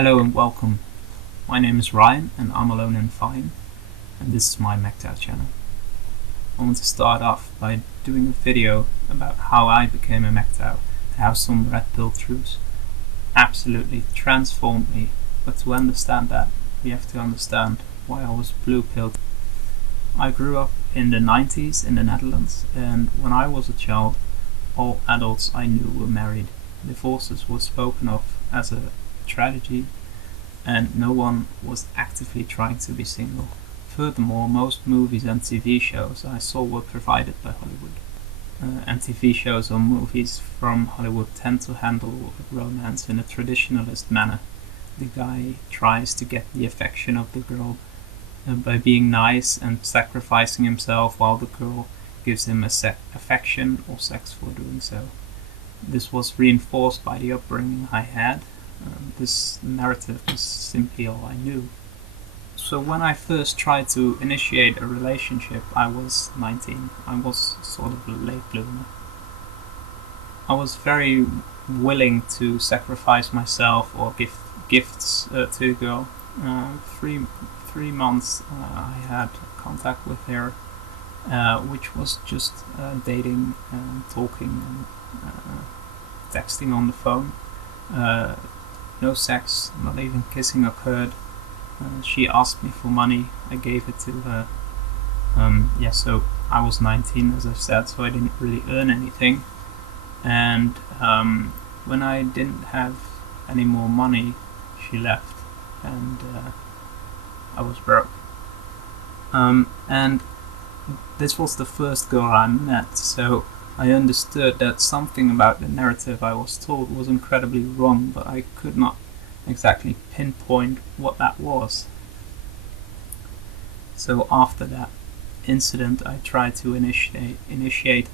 Hello and welcome. My name is Ryan and I'm alone and fine, and this is my MGTOW channel. I want to start off by doing a video about how I became a MGTOW, how some red pill truths absolutely transformed me, but to understand that, we have to understand why I was blue pilled. I grew up in the 90s in the Netherlands, and when I was a child, all adults I knew were married. Divorces were spoken of as a tragedy, and no one was actively trying to be single. Furthermore, most movies and TV shows I saw were provided by Hollywood. And TV shows or movies from Hollywood tend to handle romance in a traditionalist manner. The guy tries to get the affection of the girl by being nice and sacrificing himself, while the girl gives him affection or sex for doing so. This was reinforced by the upbringing I had. This narrative was simply all I knew. So when I first tried to initiate a relationship, I was 19. I was sort of a late bloomer. I was very willing to sacrifice myself or give gifts to a girl. 3 months I had contact with her, which was just dating and talking and texting on the phone. No sex, not even kissing occurred. She asked me for money, I gave it to her. So I was 19, as I've said, so I didn't really earn anything. And when I didn't have any more money, she left, and I was broke. And this was the first girl I met, so I understood that something about the narrative I was told was incredibly wrong, but I could not exactly pinpoint what that was. So after that incident, I tried to initiate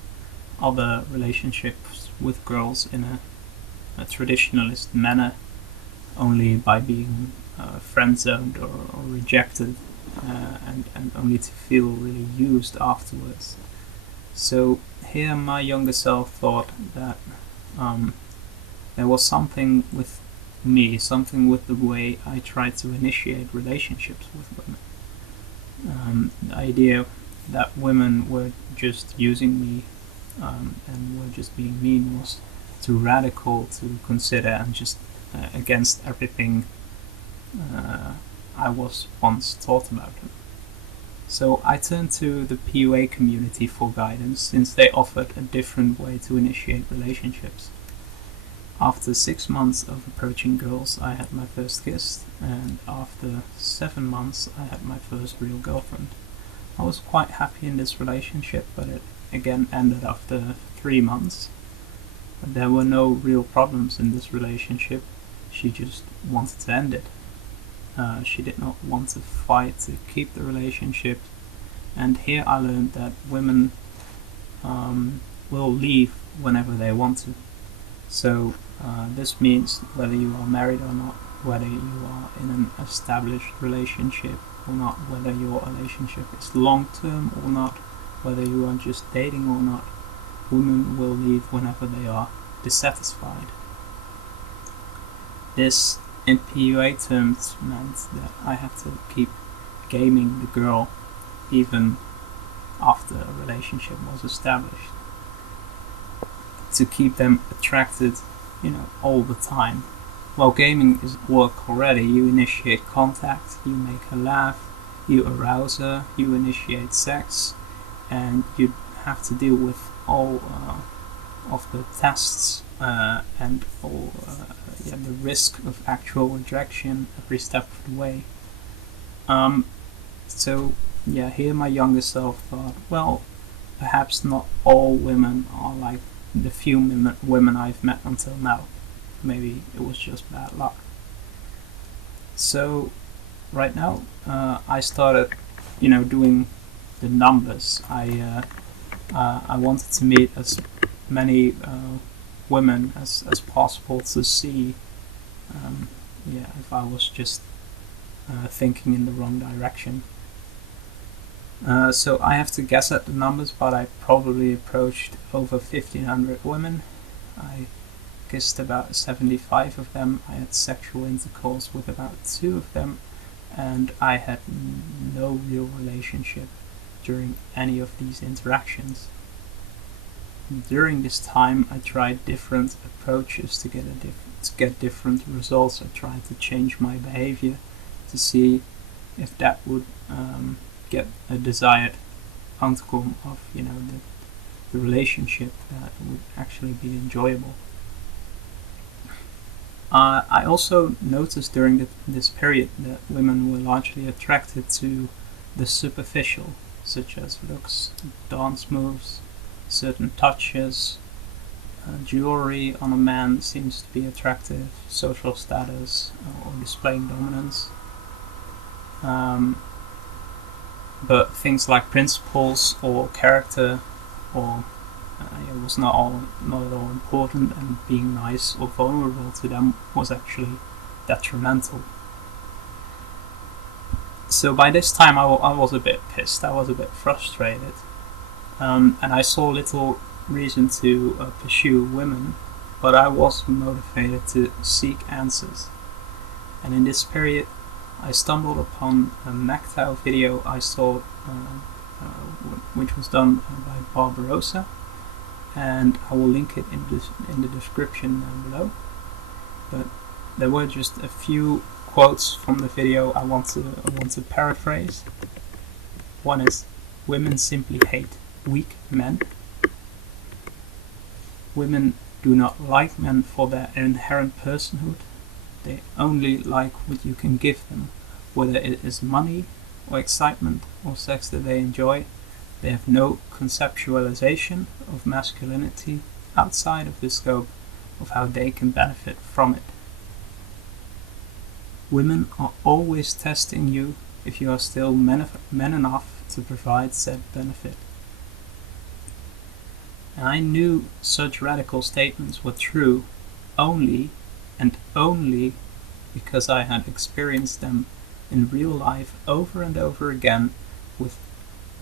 other relationships with girls in a traditionalist manner, only by being friend-zoned or rejected, and only to feel really used afterwards. So here my younger self thought that there was something with me, something with the way I tried to initiate relationships with women. The idea that women were just using me and were just being mean was too radical to consider, and just against everything I was once taught about them. So I turned to the PUA community for guidance, since they offered a different way to initiate relationships. After 6 months of approaching girls, I had my first kiss, and after 7 months I had my first real girlfriend. I was quite happy in this relationship, but it again ended after 3 months. But there were no real problems in this relationship, she just wanted to end it. She did not want to fight to keep the relationship, and here I learned that women will leave whenever they want to. So this means whether you are married or not, whether you are in an established relationship or not, whether your relationship is long-term or not, whether you are just dating or not, women will leave whenever they are dissatisfied. This, in PUA terms, meant that I had to keep gaming the girl even after a relationship was established, to keep them attracted, all the time. While gaming is work already, you initiate contact, you make her laugh, you arouse her, you initiate sex, and you have to deal with all of the tests and all the risk of actual rejection every step of the way. Here my younger self thought, well, perhaps not all women are like the few women I've met until now. Maybe it was just bad luck. So right now I started doing the numbers. I wanted to meet as many women as possible to see if I was just thinking in the wrong direction. So I have to guess at the numbers, but I probably approached over 1,500 women. I kissed about 75 of them, I had sexual intercourse with about 2 of them, and I had no real relationship during any of these interactions. During this time I tried different approaches to get different results. I tried to change my behavior to see if that would get a desired outcome of the relationship that would actually be enjoyable. I also noticed during this period that women were largely attracted to the superficial, such as looks, dance moves, certain touches. Jewelry on a man seems to be attractive, social status, or displaying dominance. But things like principles or character or was not at all important, and being nice or vulnerable to them was actually detrimental. So by this time I was a bit pissed, I was a bit frustrated, and I saw little reason to pursue women, but I was motivated to seek answers. And in this period I stumbled upon a MGTOW video I saw, which was done by Barbarossa, and I will link it in the description down below. But there were just a few quotes from the video I want to paraphrase. One is, "Women simply hate weak men. Women do not like men for their inherent personhood. They only like what you can give them, whether it is money or excitement or sex that they enjoy. They have no conceptualization of masculinity outside of the scope of how they can benefit from it. Women are always testing you if you are still men enough to provide said benefit." And I knew such radical statements were true only because I had experienced them in real life over and over again with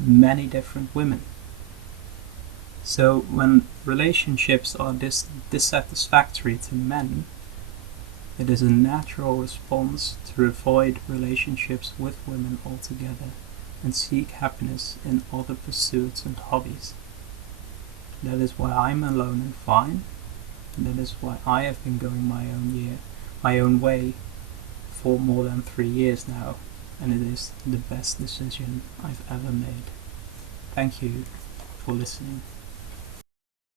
many different women. So when relationships are dissatisfactory to men, it is a natural response to avoid relationships with women altogether and seek happiness in other pursuits and hobbies. That is why I'm alone and fine, and that is why I have been going my own way for more than 3 years now, and it is the best decision I've ever made. Thank you for listening.